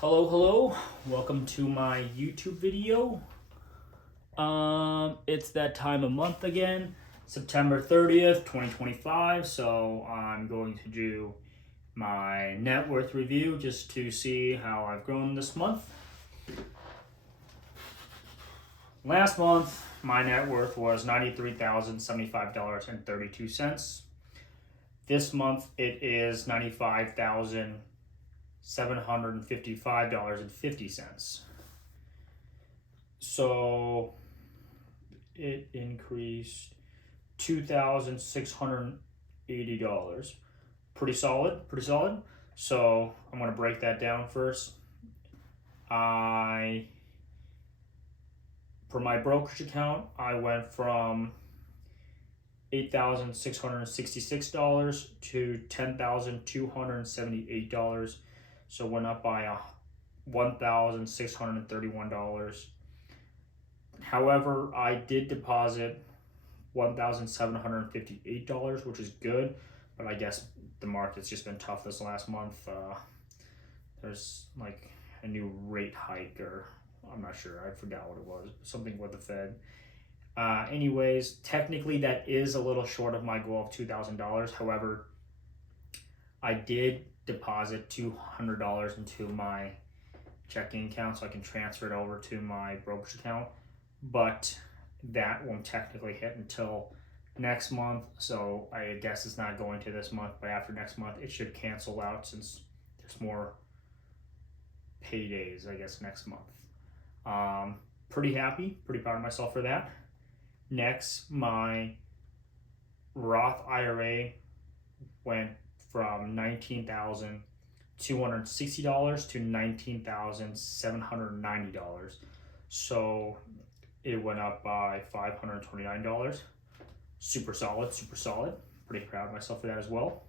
Hello, welcome to my YouTube video. It's that time of month again, September 30th, 2025. So I'm going to do my net worth review just to see how I've grown this month. Last month, my net worth was $93,075.32. This month, it is $95,755.50. So it increased $2,680. Pretty solid, pretty solid. So I'm gonna break that down first. For my brokerage account, I went from $8,666 to $10,278. So went up by $1,631. However, I did deposit $1,758, which is good, but I guess the market's just been tough this last month. There's like a new rate hike, or I'm not sure, I forgot what it was, something with the Fed. Anyways, technically that is a little short of my goal of $2,000. However, I did deposit $200 into my checking account so I can transfer it over to my brokerage account, but that won't technically hit until next month. So I guess it's not going to this month, but after next month it should cancel out since there's more paydays, I guess, next month. Pretty happy, pretty proud of myself for that. Next, my Roth IRA went from $19,260 to $19,790. So it went up by $529. Super solid, super solid. Pretty proud of myself for that as well.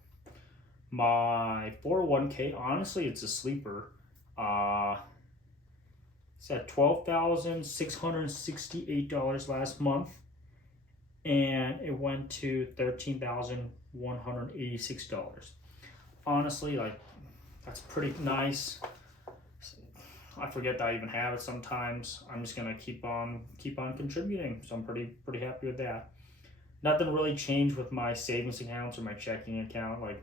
My 401k, honestly, it's a sleeper. It's at $12,668 last month, and it went to $13,186. Honestly, like, that's pretty nice. I forget that I even have it sometimes. I'm just gonna keep on contributing, so I'm pretty happy with that. Nothing really changed with my savings accounts or my checking account. Like,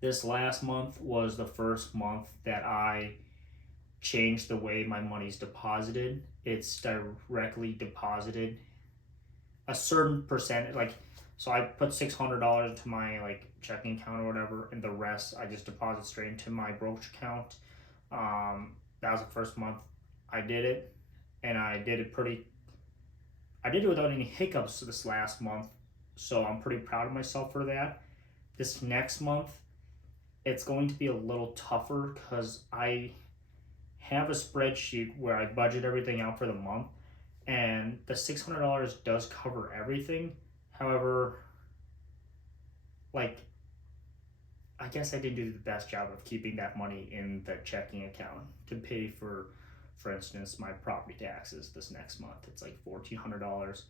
this last month was the first month that I changed the way my money's deposited. It's directly deposited a certain percent, like, so I put $600 into my like checking account or whatever, and the rest I just deposit straight into my brokerage account. That was the first month I did it, and I did it without any hiccups this last month, so I'm pretty proud of myself for that. This next month, it's going to be a little tougher because I have a spreadsheet where I budget everything out for the month, and the $600 does cover everything. However, like, I guess I didn't do the best job of keeping that money in the checking account to pay for instance, my property taxes this next month. It's like $1,400.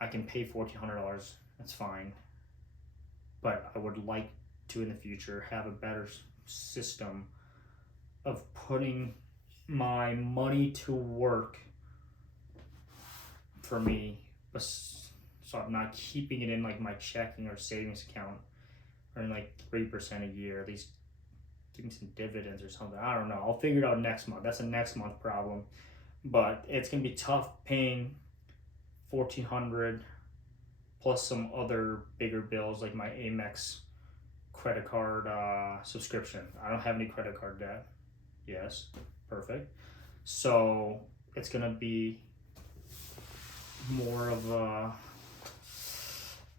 I can pay $1,400, that's fine. But I would like to, in the future, have a better system of putting my money to work for me, so I'm not keeping it in like my checking or savings account, or in like 3% a year. At least give me some dividends or something. I don't know. I'll figure it out next month. That's a next month problem. But it's gonna be tough paying $1,400 plus some other bigger bills like my Amex credit card subscription. I don't have any credit card debt. Yes, perfect. So it's gonna be more of a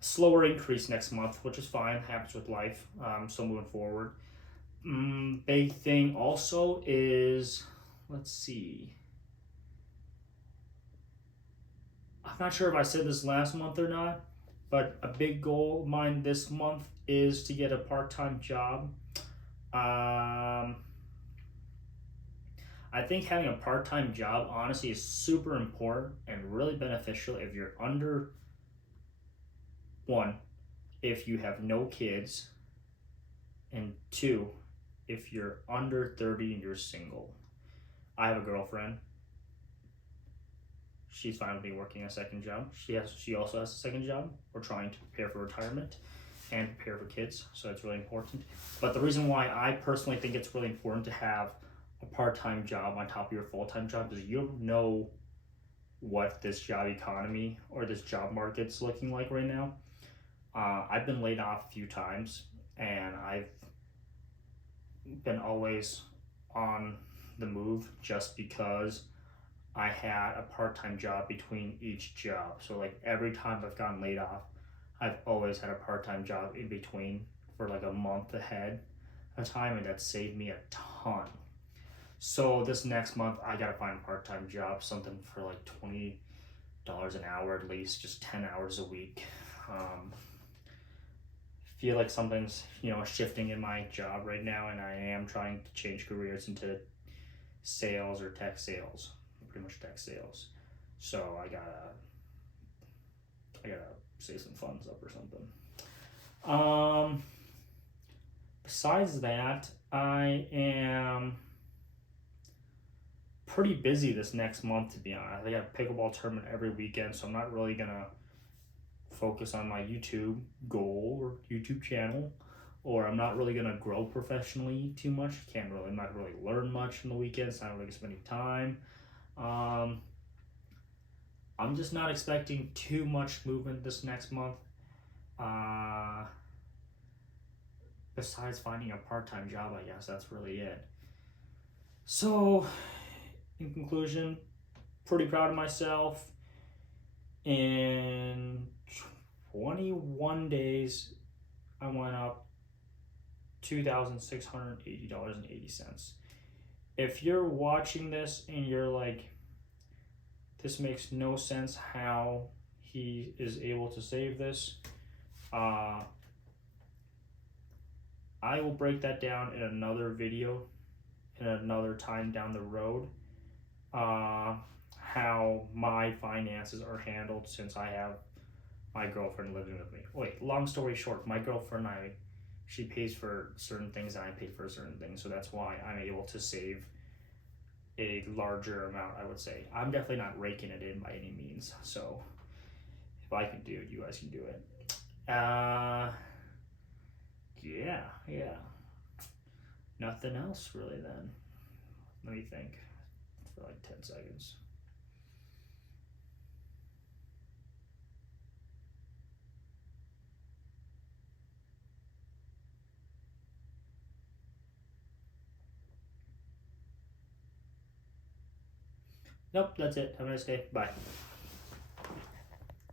slower increase next month, which is fine, happens with life. So moving forward, big thing also is, let's see, I'm not sure if I said this last month or not, but a big goal of mine this month is to get a part-time job. I think having a part-time job honestly is super important and really beneficial if you're under one, if you have no kids, and two, if you're under 30 and you're single. I have a girlfriend. She's fine with me working a second job. She also has a second job. We're trying to prepare for retirement and prepare for kids, so it's really important. But the reason why I personally think it's really important to have a part-time job on top of your full-time job is you don't know what this job economy or this job market's looking like right now. I've been laid off a few times, and I've been always on the move just because I had a part-time job between each job. So like every time I've gotten laid off, I've always had a part-time job in between for like a month ahead of time, and that saved me a ton. So this next month I gotta find a part-time job, something for like $20 an hour at least, just 10 hours a week. Feel like something's shifting in my job right now, and I am trying to change careers into sales or tech sales, pretty much tech sales. So I gotta save some funds up or something. Besides that, I am pretty busy this next month, to be honest. I got a pickleball tournament every weekend, so I'm not really gonna focus on my YouTube goal or YouTube channel, or I'm not really gonna grow professionally too much. I'm not really learn much on the weekends. I don't really spend any time. I'm just not expecting too much movement this next month. Besides finding a part-time job, I guess that's really it. So, in conclusion, pretty proud of myself. In 21 days, I went up $2,680.80. If you're watching this and you're like, this makes no sense how he is able to save this, I will break that down in another video in another time down the road, how my finances are handled since I have my girlfriend living with me. Wait, long story short, my girlfriend she pays for certain things and I pay for certain things, so that's why I'm able to save a larger amount, I would say. I'm definitely not raking it in by any means, so if I can do it, you guys can do it. Yeah. Nothing else really then. Let me think for like 10 seconds. Nope, that's it. Have a nice day. Bye.